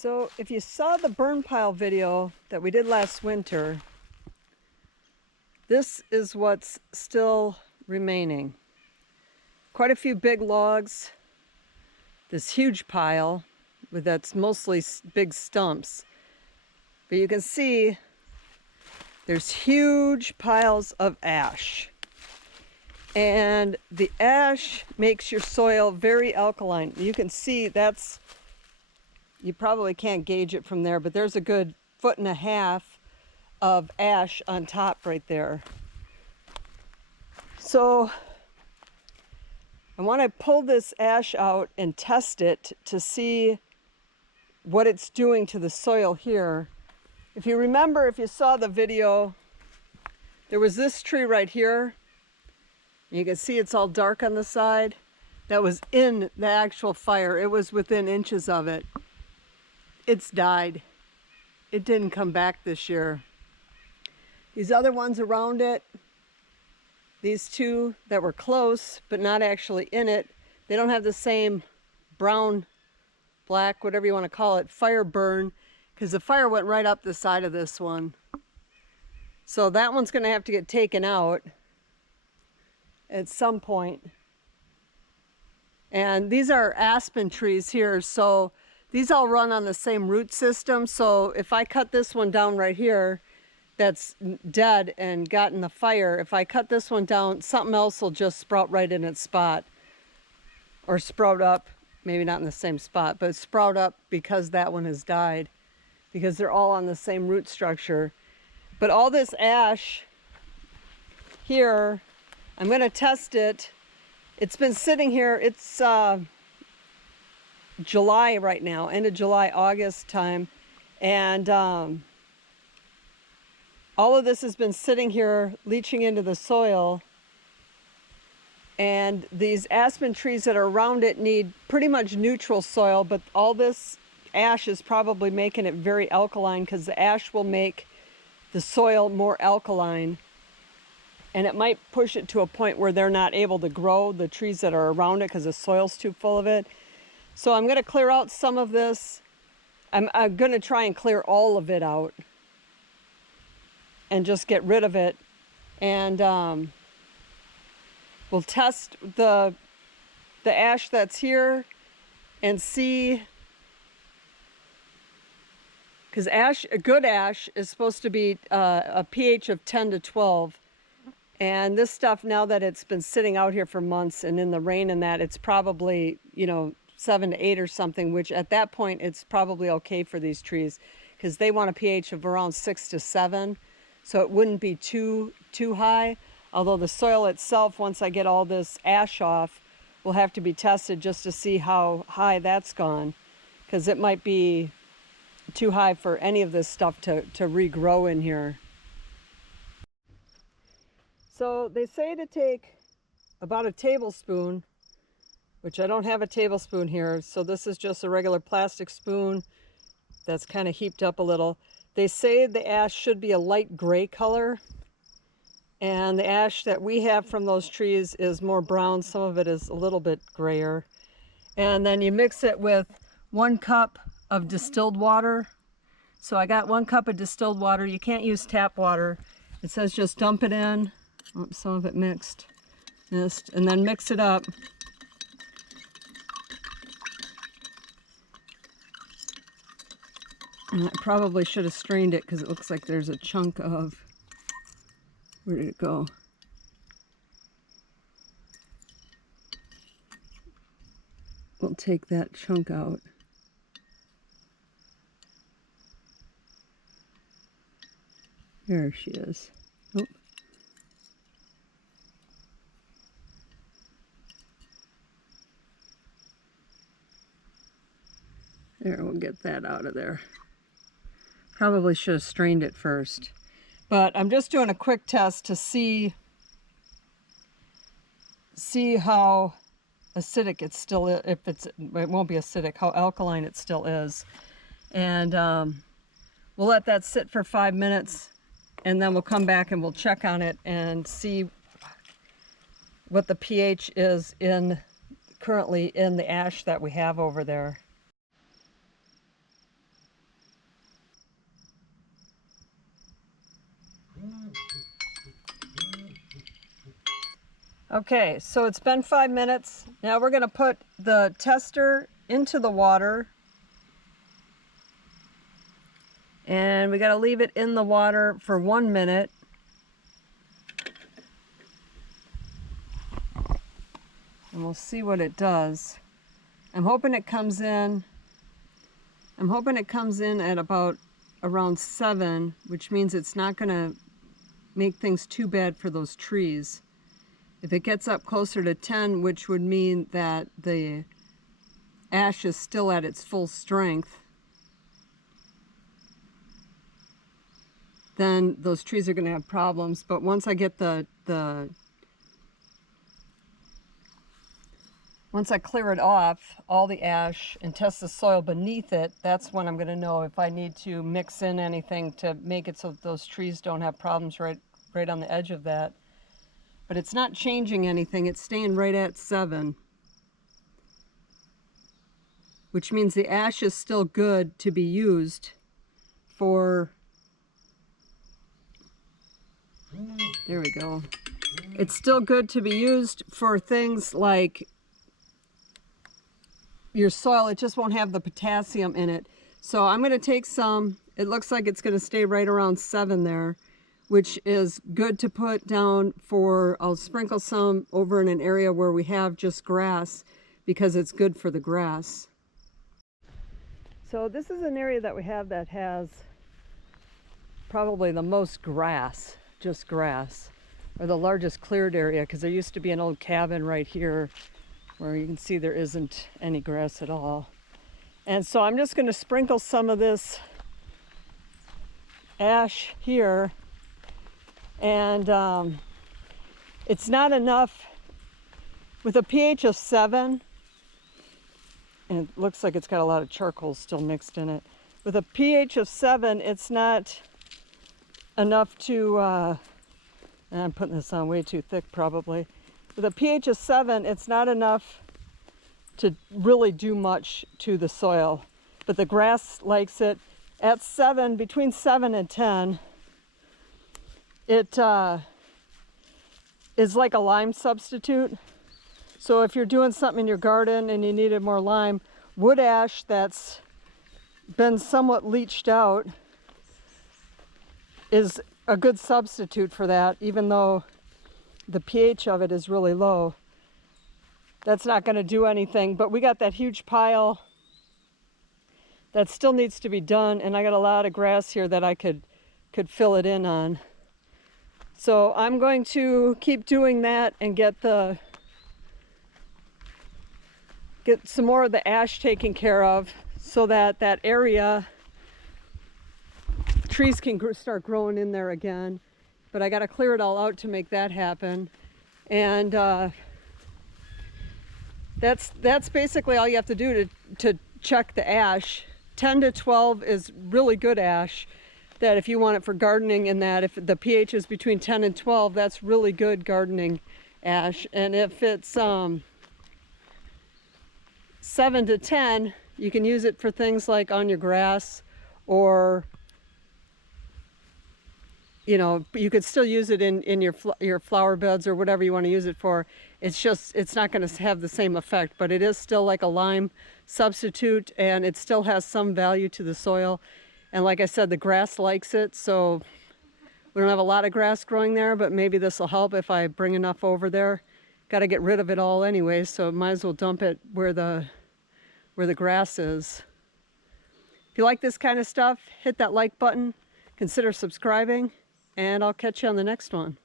So if you saw the burn pile video that we did last winter, this is what's still remaining. Quite a few big logs, this huge pile that's mostly big stumps. But you can see there's huge piles of ash. And the ash makes your soil very alkaline. You can see that's, you probably can't gauge it from there, but there's a good 1.5 feet of ash on top right there. So I want to pull this ash out and test it to see what it's doing to the soil here. If you remember, if you saw the video, there was this tree right here. You can see it's all dark on the side. That was in the actual fire. It was within inches of it. It's died. It didn't come back this year. These other ones around it, these two that were close but not actually in it, they don't have the same brown, black, whatever you want to call it, fire burn, because the fire went right up the side of this one. So that one's going to have to get taken out at some point. And these are aspen trees here, so these all run on the same root system. So if I cut this one down right here that's dead and got in the fire, if I cut this one down, something else will just sprout right in its spot, or sprout up, maybe not in the same spot, but sprout up because that one has died, because they're all on the same root structure. But all this ash here, I'm going to test it. It's been sitting here. It's July right now, end of July, August time. And all of this has been sitting here leaching into the soil. And these aspen trees that are around it need pretty much neutral soil, but all this ash is probably making it very alkaline, because the ash will make the soil more alkaline. And it might push it to a point where they're not able to grow, the trees that are around it, because the soil's too full of it. So I'm going to clear out some of this. I'm going to try and clear all of it out and just get rid of it. And we'll test the ash that's here and see, because ash, a good ash is supposed to be a pH of 10 to 12. And this stuff, now that it's been sitting out here for months and in the rain and that, it's probably, 7 to 8 or something, which at that point it's probably okay for these trees, because they want a pH of around 6 to 7. So it wouldn't be too high. Although the soil itself, once I get all this ash off, will have to be tested just to see how high that's gone, because it might be too high for any of this stuff to regrow in here. So they say to take about a tablespoon, which I don't have a tablespoon here, so this is just a regular plastic spoon that's kind of heaped up a little. They say the ash should be a light gray color, and the ash that we have from those trees is more brown. Some of it is a little bit grayer. And then you mix it with 1 cup of distilled water. So I got 1 cup of distilled water. You can't use tap water. It says just dump it in. Oh, some of it mixed, and then mix it up. And I probably should have strained it, because it looks like there's a chunk of, where did it go? We'll take that chunk out. There she is. Oh. There, we'll get that out of there. Probably should have strained it first. But I'm just doing a quick test to see how acidic it still is. If it won't be acidic, how alkaline it still is. And we'll let that sit for 5 minutes, and then we'll come back and we'll check on it and see what the pH is currently in the ash that we have over there. Okay, so it's been 5 minutes. Now we're going to put the tester into the water. And we got to leave it in the water for 1 minute. And we'll see what it does. I'm hoping it comes in at about around 7, which means it's not going to make things too bad for those trees. If it gets up closer to 10, which would mean that the ash is still at its full strength, then those trees are going to have problems. But once I get once I clear it off, all the ash, and test the soil beneath it, that's when I'm going to know if I need to mix in anything to make it so that those trees don't have problems right on the edge of that. But it's not changing anything, it's staying right at 7. Which means the ash is still good to be used for, there we go. It's still good to be used for things like your soil. It just won't have the potassium in it. So I'm going to take some, it looks like it's going to stay right around 7 there, which is good to put down for, I'll sprinkle some over in an area where we have just grass because it's good for the grass. So this is an area that we have that has probably the most grass, just grass, or the largest cleared area, because there used to be an old cabin right here where you can see there isn't any grass at all. And so I'm just going to sprinkle some of this ash here. And it's not enough with a pH of 7, and it looks like it's got a lot of charcoal still mixed in it. With a pH of 7, it's not enough to, I'm putting this on way too thick probably. With a pH of 7, it's not enough to really do much to the soil, but the grass likes it. At 7, between 7 and 10, it is like a lime substitute. So if you're doing something in your garden and you needed more lime, wood ash that's been somewhat leached out is a good substitute for that, even though the pH of it is really low. That's not going to do anything, but we got that huge pile that still needs to be done, and I got a lot of grass here that I could fill it in on. So I'm going to keep doing that and get some more of the ash taken care of so that that area, trees can start growing in there again. But I got to clear it all out to make that happen. And that's basically all you have to do to check the ash. 10 to 12 is really good ash. That if you want it for gardening, and that if the pH is between 10 and 12, that's really good gardening ash. And if it's 7 to 10, you can use it for things like on your grass, or you know, you could still use it in your flower beds or whatever you want to use it for. It's just, it's not going to have the same effect, but it is still like a lime substitute, and it still has some value to the soil. And like I said, the grass likes it, so we don't have a lot of grass growing there, but maybe this will help if I bring enough over there. Got to get rid of it all anyway, so might as well dump it where the grass is. If you like this kind of stuff, hit that like button, consider subscribing, and I'll catch you on the next one.